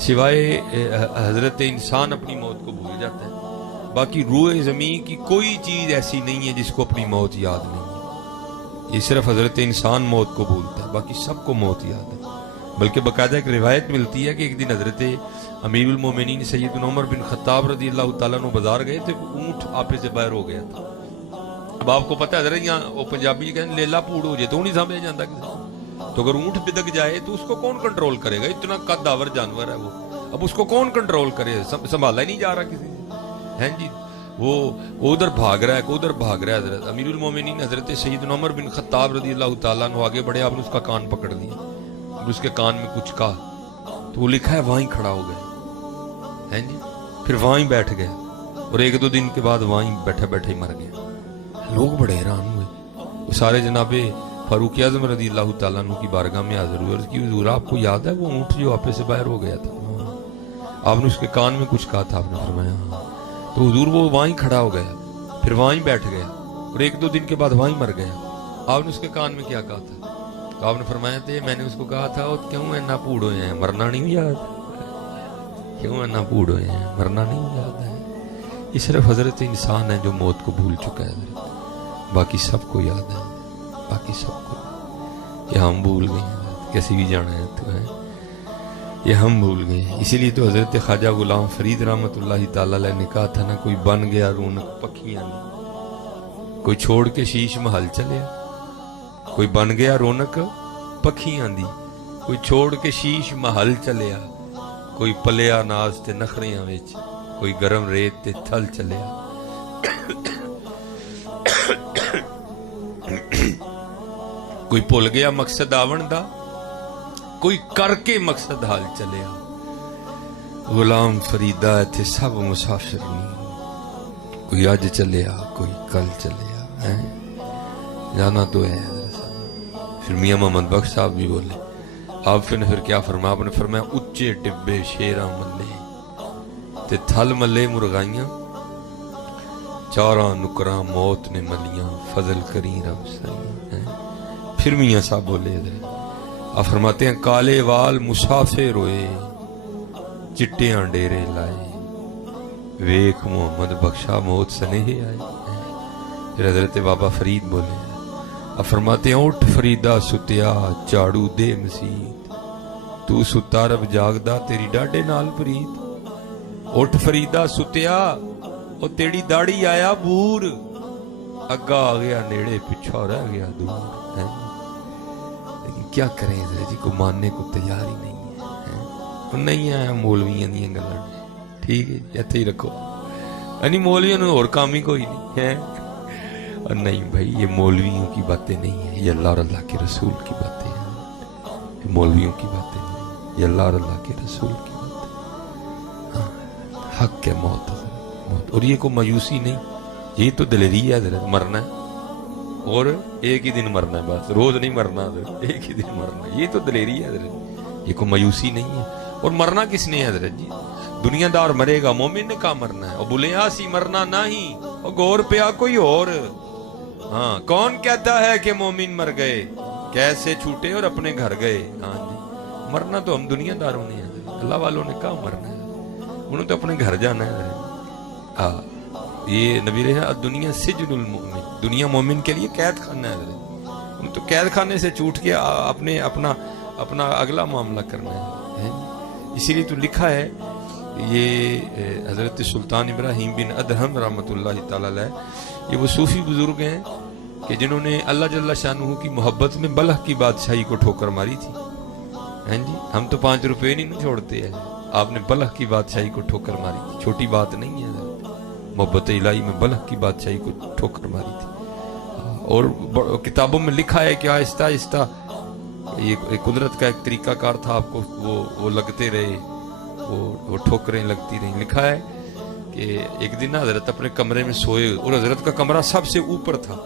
سوائے حضرت انسان اپنی موت کو بھول جاتا ہے، باقی روئے زمین کی کوئی چیز ایسی نہیں ہے جس کو اپنی موت یاد نہیں ہے۔ یہ صرف حضرت انسان موت کو بھولتا ہے، باقی سب کو موت یاد ہے۔ بلکہ باقاعدہ ایک روایت ملتی ہے کہ ایک دن حضرت امیر المومنین سیدنا عمر بن خطاب رضی اللہ تعالیٰ عنہ بازار گئے تھے، اونٹ آپے سے باہر ہو گیا تھا۔ اب آپ کو پتہ ہے حضرت یہاں وہ پنجابی کہتے ہیں لیلا پھوڑ ہو جائے تو نہیں سمجھ جاتا کسی، تو اگر اونٹ بدک جائے تو اس کو کون کنٹرول کرے گا؟ اتنا قد آور جانور ہے وہ، اب اس کو کون کنٹرول کرے؟ سنبھالا ہی نہیں جا رہا کسی سے، ہیں جی۔ وہ ادھر بھاگ رہا ہے، ادھر بھاگ رہا ہے۔ حضرت امیر المومنین حضرت سیدنا عمر بن خطاب رضی اللہ تعالیٰ عنہ آگے بڑھے، آپ نے اس کا کان پکڑ لیا، اس کے کان میں کچھ کہا تو وہ لکھا ہے وہیں کھڑا ہو گیا، ہیں جی، پھر وہیں بیٹھ گیا، اور ایک دو دن کے بعد وہیں بیٹھے بیٹھے ہی مر گیا۔ لوگ بڑے حیران ہوئے، وہ سارے جناب فاروق اعظم رضی اللہ تعالیٰ عنہ کی بارگاہ میں حاضر ہوئے، اور کی حضور آپ کو یاد ہے وہ اونٹ جو آپے سے باہر ہو گیا تھا؟ آپ نے اس کے کان میں کچھ کہا تھا، آپ نے فرمایا ہاں۔ تو حضور وہ وہیں کھڑا ہو گیا، پھر وہیں بیٹھ گیا، اور ایک دو دن کے بعد وہیں مر گیا۔ آپ نے اس کے کان میں کیا کہا تھا؟ تو آپ نے فرمایا تھے میں نے اس کو کہا تھا کیوں اینا پوڑ ہوئے ہیں، مرنا نہیں یاد؟ کیوں اینا پوڑ ہوئے ہیں، مرنا نہیں یاد ہے؟ یہ صرف حضرت انسان ہے جو موت کو بھول چکا ہے حضرت، باقی سب کو یاد ہے، باقی سب کو یہ ہم بھول گئے ہیں، کیسی بھی جانا ہے تو ہے یہ ہم بھول گئے ہیں۔ اسی لیے تو حضرت خواجہ غلام فرید رحمۃ اللہ تعالیٰ علیہ نے کہا تھا نا، کوئی بن گیا رونق پکھیاں دی، کوئی چھوڑ کے شیش محل چلیا، کوئی بن گیا رونق پکھیاں دی، کوئی چھوڑ کے شیش محل چلیا، کوئی پلیا ناز تے نخریاں وچ، کوئی گرم ریت تے تھل چلیا۔ کوئی بھول گیا مقصد آون دا، کوئی کر کے مقصد حال چلیا۔ غلام فریدہ ایتھے سب مسافر نہیں، کوئی اج چلیا کوئی کل چلیا، جانا تو ہے۔ پھر میاں محمد بخش صاحب بھی بولے، آپ نے پھر کیا فرمایا؟ آپ نے فرمایا اچے ٹبے شیراں ملے تے تھل ملے مرغائیاں، چاراں نکراں موت نے ملیاں، فضل کری رب سائیاں۔ پھر میاں صاحب بولے، آپ فرماتے ہیں کالے وال مسافر ہوئے، چٹیاں ڈیرے لائے، ویک محمد بخشا موت سنہے آئے۔ پھر حضرت بابا فرید بولے، آپ فرماتے ہیں اٹھ فریدہ ستیا چاڑو دے مسیت، تو ستا رب جاگدا تیری ڈاڈے نال پرید۔ اٹھ فریدہ ستیا او تیری داڑھی آیا بور، اگا آ گیا نیڑے پچھا رہ گیا دور۔ لیکن کیا کریں حضرت جی، کو ماننے کو تیار ہی نہیں ہے، نہیں آیا مولویاں دیاں گلاں، ٹھیک ہے ایتھے ہی رکھو، یعنی مولویوں نے اور کام ہی کوئی نہیں ہے۔ اور نہیں بھائی، یہ مولویوں کی باتیں نہیں ہیں، یہ اللہ اور اللہ کے رسول کی باتیں ہیں، یہ مولویوں کی باتیں نہیں، یہ اللہ اور اللہ کے رسول کی باتیں ہیں۔ حق ہے موت، موت، اور یہ کوئی مایوسی نہیں، یہی تو دلیری ہے حضرت، مرنا ہے اور ایک ہی دن مرنا ہے، بس روز نہیں مرنا حضرت، ایک ہی دن مرنا ہے، یہ تو دلیری ہے حضرت، یہ کوئی مایوسی نہیں ہے۔ اور مرنا کس نے ہے حضرت جی؟ دنیا دار مرے گا، مومن نے کہا مرنا ہے، اور بلیاں سی مرنا نہیں، اور گور پیا کوئی اور۔ ہاں، کون کہتا ہے کہ مومن مر گئے، کیسے چھوٹے اور اپنے گھر گئے؟ ہاں جی، مرنا تو ہم دنیا داروں نے ہے، اللہ والوں نے کہا مرنا ہے، انہوں تو اپنے گھر جانا ہے۔ ہاں، یہ نبی رہا دنیا سجن المؤمن، دنیا مومن کے لیے قید خانہ ہے حضرت، ان تو قید خانے سے چھوٹ کے اپنے اپنا اگلا معاملہ کرنا ہے۔ اسی لیے تو لکھا ہے، یہ حضرت سلطان ابراہیم بن ادہم رحمۃ اللہ تعالی علیہ، یہ وہ صوفی بزرگ ہیں کہ جنہوں نے اللہ جل شانہ کی محبت میں بلخ کی بادشاہی کو ٹھوکر ماری تھی، ہیں جی۔ ہم تو 5 روپے نہیں چھوڑتے ہیں، آپ نے بلخ کی بادشاہی کو ٹھوکر ماری تھی، چھوٹی بات نہیں ہے حضرت، محبت الہی میں بلخ کی بادشاہی کو ٹھوکر ماری تھی۔ اور کتابوں میں لکھا ہے کہ آہستہ آہستہ یہ قدرت کا ایک طریقہ کار تھا، آپ کو وہ لگتے رہے، وہ ٹھوکریں لگتی رہیں۔ لکھا ہے کہ ایک دن حضرت اپنے کمرے میں سوئے، اور حضرت کا کمرہ سب سے اوپر تھا،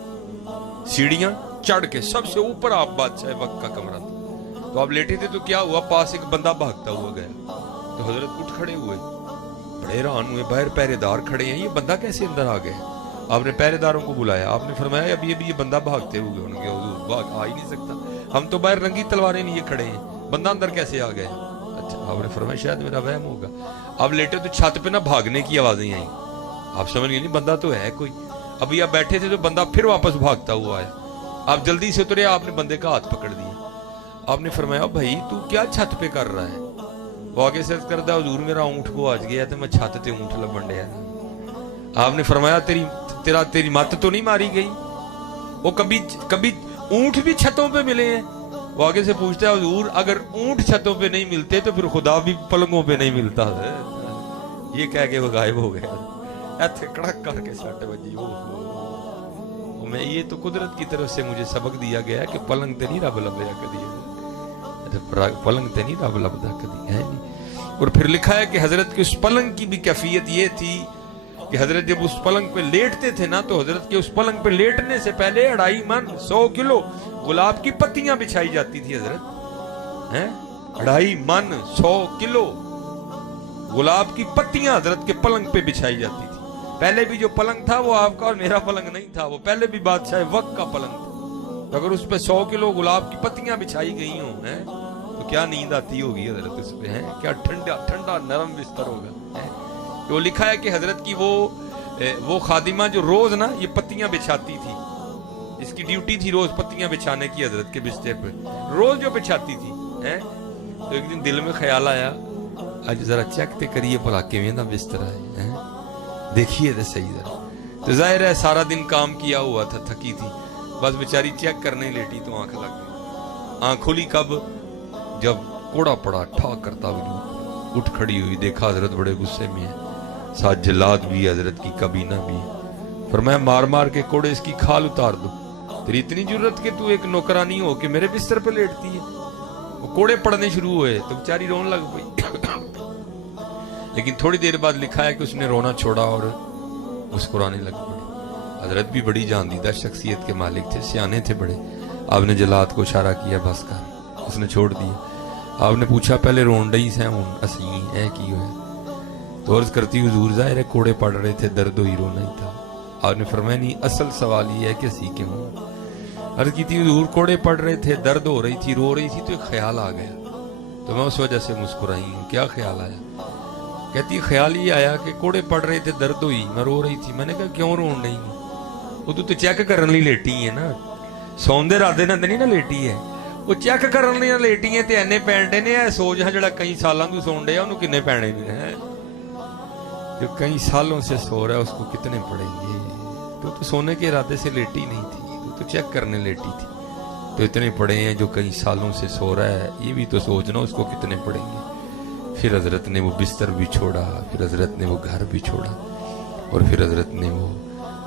سیڑھیاں چڑھ کے سب سے اوپر آپ بادشاہ وقت کا کمرہ تھا۔ تو آپ لیٹے تھے تو کیا ہوا، پاس ایک بندہ بھاگتا ہوا گیا، تو حضرت اٹھ کھڑے ہوئے، بڑے حیران ہوئے، باہر پہرے دار کھڑے ہیں، یہ بندہ کیسے اندر آ گیا؟ آپ نے پہرے داروں کو بلایا، آپ نے فرمایا ابھی یہ بندہ بھاگتے ہوئے ان کے حضور، بھاگ آ ہی نہیں سکتا، ہم تو باہر رنگی تلواریں لیے کھڑے ہیں، بندہ اندر کیسے آ گئے؟ آپ نے فرمایا شاید میرا وہم ہوگا. اب لیٹے تو چھت پہ نہ بھاگنے کی آوازیں آئیں. آپ سمجھ گئے نہیں بندہ تو ہے کوئی. ابھی آپ بیٹھے تھے تو بندہ پھر واپس بھاگتا ہوا آیا. آپ جلدی سے اترے, آپ نے بندے کا ہاتھ پکڑ دیا. آپ نے فرمایا بھائی تو کیا چھت پہ کر رہا ہے؟ وہ آگے سے کردہ حضور میرا اونٹ کو آج گیا تو میں چھت تے اونٹ لبن ڈیا. آپ نے فرمایا تیری مت تو نہیں ماری گئی؟ وہ کبھی اونٹ بھی چھتوں پہ ملے ہیں؟ وہ آگے سے پوچھتا ہے حضور اگر اونٹ چھتوں پہ نہیں ملتے تو پھر خدا بھی پلنگوں پہ نہیں ملتا ہے. یہ کہہ کے وہ غائب ہو گیا. ایتھے کڑک کر کے سٹ بجی. میں یہ تو قدرت کی طرف سے مجھے سبق دیا گیا کہ پلنگ تے نہیں رب لبیا کدی, پلنگ تے نہیں رب لبدا کدی ہے نہیں. اور پھر لکھا ہے کہ حضرت کی اس پلنگ کی بھی کیفیت یہ تھی کہ حضرت جب اس پلنگ پہ لیٹتے تھے نا تو حضرت کے اس پلنگ پہ لیٹنے سے پہلے 2.5 من 100 کلو گلاب کی پتیاں بچھائی جاتی تھی حضرت. 2.5 من 100 کلو گلاب کی پتیاں حضرت کے پلنگ پہ بچھائی جاتی تھی. پہلے بھی جو پلنگ تھا وہ آپ کا اور میرا پلنگ نہیں تھا, وہ پہلے بھی بادشاہ وقت کا پلنگ تھا. اگر اس پہ 100 کلو گلاب کی پتیاں بچھائی گئی ہوں تو کیا نیند آتی ہوگی حضرت اس پہ, کیا ٹھنڈا نرم بستر ہوگا. وہ لکھا ہے کہ حضرت کی وہ خادمہ جو روز نا یہ پتیاں بچھاتی تھی, اس کی ڈیوٹی تھی روز پتیاں بچھانے کی حضرت کے بستر پہ, روز جو بچھاتی تھی. تو ایک دن دل میں خیال آیا آج ذرا چیک تے کریے بھلا کیویں دا بستر ہے, دیکھیے تو صحیح ذرا. تو ظاہر ہے سارا دن کام کیا ہوا تھا, تھکی تھی, بس بیچاری چیک کرنے لیٹی تو آنکھ لگ گئی. آنکھ کھلی کب؟ جب کوڑا پڑا ٹھاک کرتا ہوئی اٹھ کھڑی ہوئی, دیکھا حضرت بڑے غصے میں ہے, ساتھ جلاد بھی حضرت کی کابینہ بھی. فرمایا مار مار کے کوڑے اس کی کھال اتار دو, تیری اتنی جرت کہ تو ایک نوکرانی ہو کہ میرے بستر پہ لیٹتی ہے. وہ کوڑے پڑنے شروع ہوئے تو بیچاری رون لگ پئی. لیکن تھوڑی دیر بعد لکھا ہے کہ اس نے رونا چھوڑا اور مسکرانے لگ پڑی. حضرت بھی بڑی جاندیدہ شخصیت کے مالک تھے, سیانے تھے بڑے. آپ نے جلاد کو اشارہ کیا بس کر, اس نے چھوڑ دیا. آپ نے پوچھا پہلے رون رہی سے ہوں اسی ہے کی ہوئے؟ تو عرض کرتی حضور ظاہر ہے کوڑے پڑ رہے تھے, درد ہی رونا ہی تھا. آپ نے فرمایا نہیں اصل سوال یہ ہے کہ سی کے ہوں. عرض کی تھی حضور کوڑے پڑ رہے تھے, درد ہو رہی تھی, رو رہی تھی, تو ایک خیال آ گیا تو میں اس وجہ سے مسکرائی ہوں. کیا خیال آیا؟ کہتی خیال یہ آیا کہ کوڑے پڑ رہے تھے, درد ہوئی, میں رو رہی تھی. میں نے کہا کیوں رون رہی ہوں؟ وہ تو چیک کرنے لی لیٹی ہے نا, سوندے رات نہ نہیں نا لیٹی ہے, وہ چیک کرنے لیٹی ہے. تے اینے پینڈے نے سوچ ہاں جڑا کئی سالاں تو سون ڈیا انہوں کنے پینے نے, جو کئی سالوں سے سو رہا ہے اس کو کتنے پڑیں گے. تو سونے کے ارادے سے لیٹی نہیں تھی, تو چیک کرنے لیٹی تھی. تو اتنے پڑے ہیں جو کئی سالوں سے سو رہا ہے, یہ بھی تو سوچنا اس کو کتنے پڑیں گے. پھر حضرت نے وہ بستر بھی چھوڑا, پھر حضرت نے وہ گھر بھی چھوڑا, اور پھر حضرت نے وہ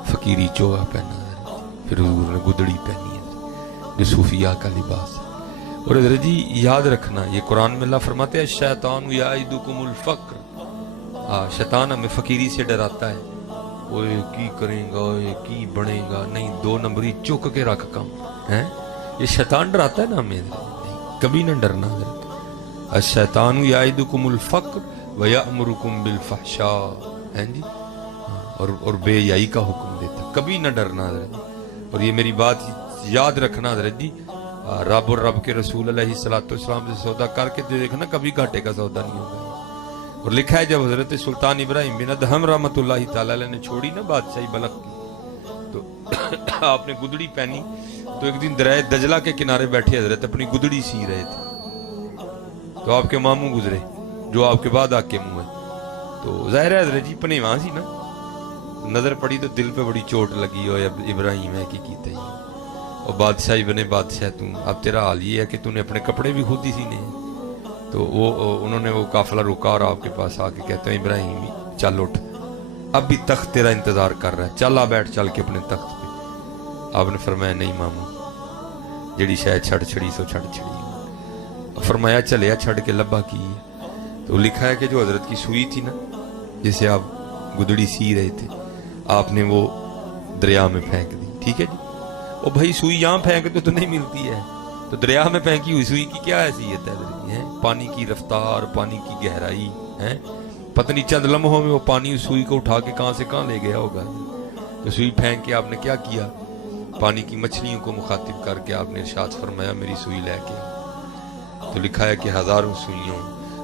فقیری چوہا پہنا, پھر حضور نے گدڑی پہنی ہے جو صوفیاء کا لباس ہے. اور حضرت جی یاد رکھنا, یہ قرآن میں اللہ فرماتے ہیں الشیطان یعدکم الفقر, شیطان ہمیں فقیری سے ڈراتا ہے. وہ کی کریں گا, کی بنے گا, نہیں 2 نمبری چک کے رکھ کام ہے. یہ شیطان ڈراتا ہے نا ہمیں, کبھی نہ ڈرنا. حضرت الشیطان یعدکم الفقر ویأمرکم بالفحشاء ہے جی, اور بے حیائی کا حکم دیتا, کبھی نہ ڈرنا حضرت. اور یہ میری بات یاد رکھنا حضرت جی, رب اور رب کے رسول علیہ السلام سے سودا کر کے دیکھنا, کبھی گھاٹے کا سودا نہیں ہوگا. اور لکھا ہے جب حضرت سلطان ابراہیم بن ادہم رحمۃ اللہ تعالی علیہ نے چھوڑی نا بادشاہی بلخ کی, تو آپ نے گدڑی پہنی. تو ایک دن دریائے دجلہ کے کنارے بیٹھے حضرت اپنی گدڑی سی رہے تھے, تو آپ کے ماموں گزرے جو آپ کے بعد آ کے منہ ہے. تو ظاہر ہے حضرت جی پنیواں سی نا, نظر پڑی تو دل پہ بڑی چوٹ لگی. ہو ابراہیم ہے کی کیتے ہی, اور بادشاہی بنے بادشاہ تم, اب تیرا حال یہ ہے کہ تم نے اپنے کپڑے بھی خود ہی سینے ہیں. تو انہوں نے وہ قافلہ رکا اور آپ کے پاس آ کے کہتے ہیں ابراہیم چل اٹھ, اب بھی تخت تیرا انتظار کر رہا ہے, چل آ بیٹھ چل کے اپنے تخت پہ. آپ نے فرمایا نہیں ماموں, جڑی شاید چھڑ چھڑی سو چھڑ چھڑی. فرمایا چلیا چھڑ کے لبا کی. تو لکھا ہے کہ جو حضرت کی سوئی تھی نا جسے آپ گدڑی سی رہے تھے, آپ نے وہ دریا میں پھینک دی. ٹھیک ہے جی, وہ بھائی سوئی یہاں پھینک تو نہیں ملتی ہے, تو دریا میں پھینکی ہوئی سوئی کی کیا حیثیت ہے؟ پانی کی رفتار, پانی کی گہرائی ہے, پتہ نہیں چند لمحوں میں وہ پانی اس سوئی کو اٹھا کے کہاں سے کہاں لے گیا ہوگا. تو سوئی پھینک کے آپ نے کیا کیا, پانی کی مچھلیوں کو مخاطب کر کے آپ نے ارشاد فرمایا میری سوئی لے کے. تو لکھا ہے کہ ہزاروں سوئیوں,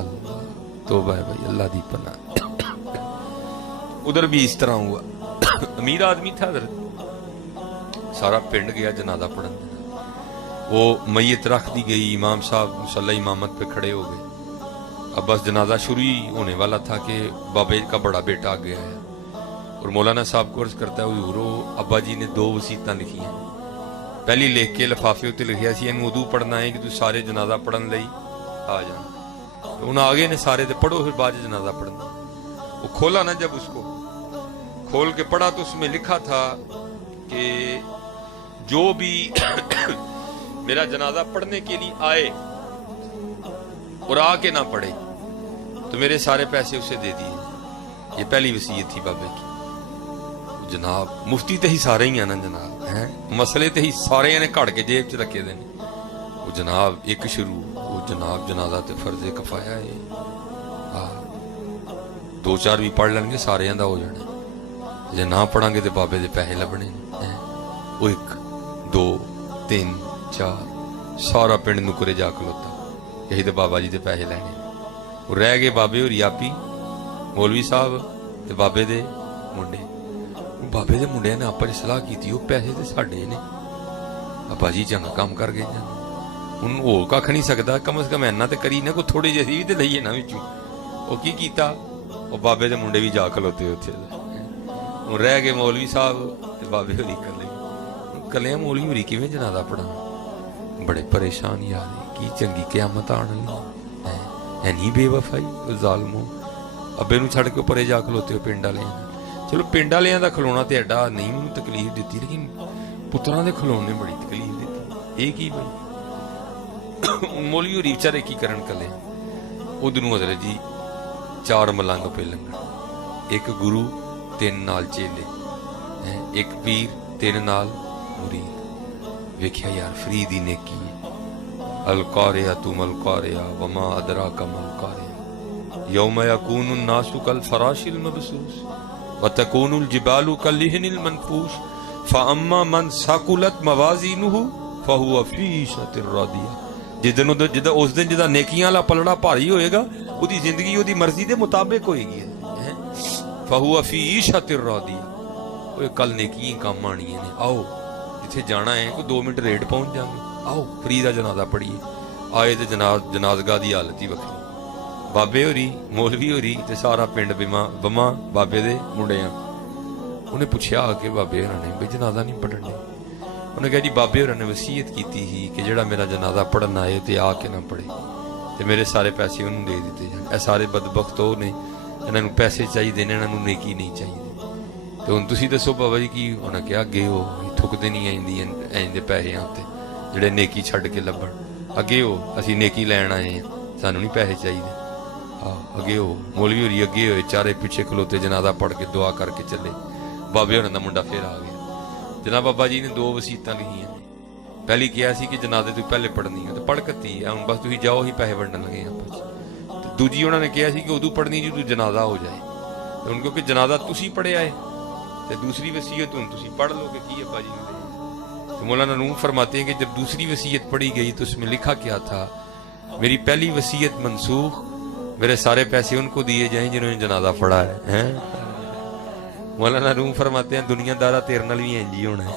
اللہ توبہ ہے بھائی، اللہ دی پناہ۔ ادھر بھی اس طرح ہوا، امیر آدمی تھا حضرت، سارا پنڈ گیا جنازہ پڑھن، وہ میت رکھ دی گئی، امام صاحب مصلی امامت پہ کھڑے ہو گئے، اب بس جنازہ شروع ہی ہونے والا تھا کہ بابے کا بڑا بیٹا آ گیا ہے، اور مولانا صاحب کو عرض کرتا ہے حضور ابا جی نے 2 وصیتاں لکھی ہیں، پہلی لکھ کے لفافے اتنے لکھیا سی اینو وضو پڑھنا ہے کہ تو سارے جنازہ پڑھن لئی آ جانا، انہوں آگے نے سارے دے پڑھو پھر بعد جنازہ پڑھنا۔ وہ کھولا نا جب اس کو کھول کے پڑھا تو اس میں لکھا تھا کہ جو بھی میرا جنازہ پڑھنے کے لیے آئے اور آ کے نہ پڑھے تو میرے سارے پیسے اسے دے دیے۔ یہ پہلی وصیت تھی بابے کی۔ جناب مفتی تے ہی سارے ہی ہیں نا جناب، ہیں مسئلے تے ہی سارے نے کھڑ کے جیب چ رکھے دے وہ جناب ایک شروع، وہ جناب جنازہ تے فرض کفایہ ہے، 2-4 بھی پڑھ لیں گے سارے دا ہو جانا، جے نہ پڑھاں گے تے بابے دے پیسے لبنے ہیں۔ وہ 1 2 3 4 سارا پنڈ نکرے جا کھلوتا، یہی تے بابا جی دے پیسے لینے، وہ رہ گئے بابے اور یاپی مولوی صاحب تے بابے دے منڈے۔ بابے دے منڈے نے آپا صلاح کی تھی وہ پیسے تے ساڈے نے، ابا جی چنگا کام کر گئے جان، ان ہو کھ نہیں سکتا، کم از کم اینا تے کری نہ کوئی تھوڑی جیسی بھی تے لئیے نا وچوں۔ وہ کی کیتا، وہ بابے دے منڈے بھی جا کھلوتے ہوتے، رہ گئے مولوی صاحب تے بابے ہوری کلے مولوی ہوری کیویں جنازہ پڑھا، بڑے پریشان یار کی چنگی قیامت آن والی ہے نہیں بے وفائی ظالمو، ابے نو چھڑ کے پرے جا کھلوتے ہو پنڈ والے۔ چلو پنڈ والے دا کھلونا تے ایڈا نہیں مینوں تکلیف دیتی، لیکن پتراں دے کھلون نے بڑی تکلیف دیتی۔ یہ کی بھائی مولوی ہوری بیچارے کی کرن کلے، ادھروں حضرت جی 4 ملنگ پہ لنگن، 1 گرو 3 نال چیلے، 1 پیر 3 نال مرید۔ ویکھیا یار فرید ہی نیکی ہے۔ القاریہ ملقاریہ وما ادراک ملقاریہ یوم یکون الناس کالفراش المبثوث وتکون الجبال کالعہن المنفوش فاما من ثقلت موازینہ فہو فی عیشۃ راضیہ۔ اس دن جدا نیکیاں والا پلڑا بھاری ہوئے گا، وہدی زندگی وہدی مرضی دے مطابق ہوئے گی، فہو فی عیشۃ راضیہ۔ کل نیکی کام آنی ہے، آؤ جتھے جانا ہے کوئی 2 منٹ ریٹ پہنچ جائیں گے، آؤ فرید دا جنازہ پڑھیے۔ آئے تے جنازگاہ دی حالت ہی وکھری، بابے ہوری مولوی ہوری تے سارا پنڈ بما بابے دے منڈیاں۔ انہیں پوچھا آ کے بابے ہوراں نے بھئی جنازہ نہیں پڑھن دے؟ انہیں کہا جی بابے ہوراں نے وصیت کیتی ہی کہ جڑا میرا جنازہ پڑھن آئے تے آ کے نہ پڑھے تے میرے سارے پیسے انہوں دے دیتے جان۔ اے سارے بدبخت ہو نے، انہاں نوں پیسے چاہیے نے، انہاں نوں نیکی نہیں چاہیے۔ تو ہن تسی دسو بابا جی کی انہاں کہا اگے ہو تھکدے نہیں این دے پیسے تے جڑے نیکی چھڈ کے لبن، اگے ہو اسی نیکی لین آئے ہیں، سانوں نہیں پیسے چاہیے۔ اگے ہو مولوی ہوری اگے ہوئے، چارے پیچھے کھلوتے جنازہ پڑھ کے دعا کر کے چلے۔ بابے ہوراں دا منڈا پھر آ گیا۔ جناب بابا جی نے 2 وصیتاں لکھیاں، پہلی کیا سی کہ جنازے تو پہلے پڑھنی ہے تو پڑھ کتی ہے، ہن بس تسی جاؤ ہی پیسے ونڈن لگے ہیں۔ دوجی انہوں نے کیا سی کہ ادو پڑھنی جی تو جنازہ ہو جائے، تو ان کو کہ جنازہ تسی پڑھیا ہے تو دوسری وصیت ہن تسی پڑھ لو کہ کی ابا جی نے۔ تو مولانا روم فرماتے ہیں کہ جب دوسری وصیت پڑھی گئی تو اس میں لکھا کیا تھا، میری پہلی وصیت منسوخ، میرے سارے پیسے ان کو دیے جائیں جنہوں نے جنازہ پڑھا ہے۔ مولانا روم فرماتے ہیں دنیا دارا تیرے نال بھی انج ہی ہونا ہے۔